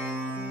Música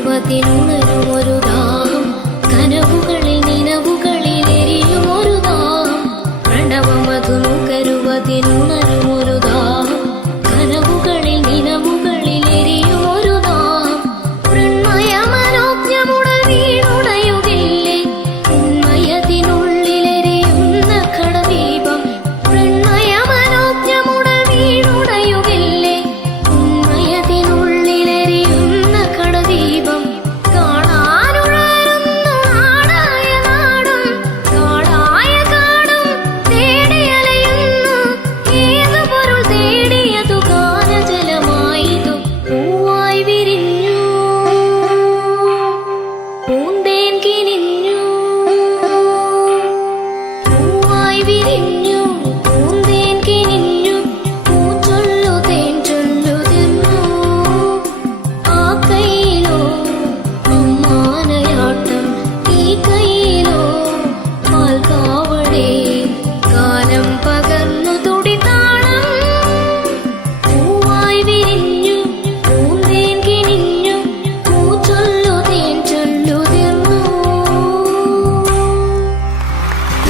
പരുവത്തിനുണരുമൊരു ദാഹം. കനവുകളിൽ നിലവുകളിൽ എരിയുമൊരു ദാഹം. പ്രണവമതു കരുവത്തിനുണരുമൊരു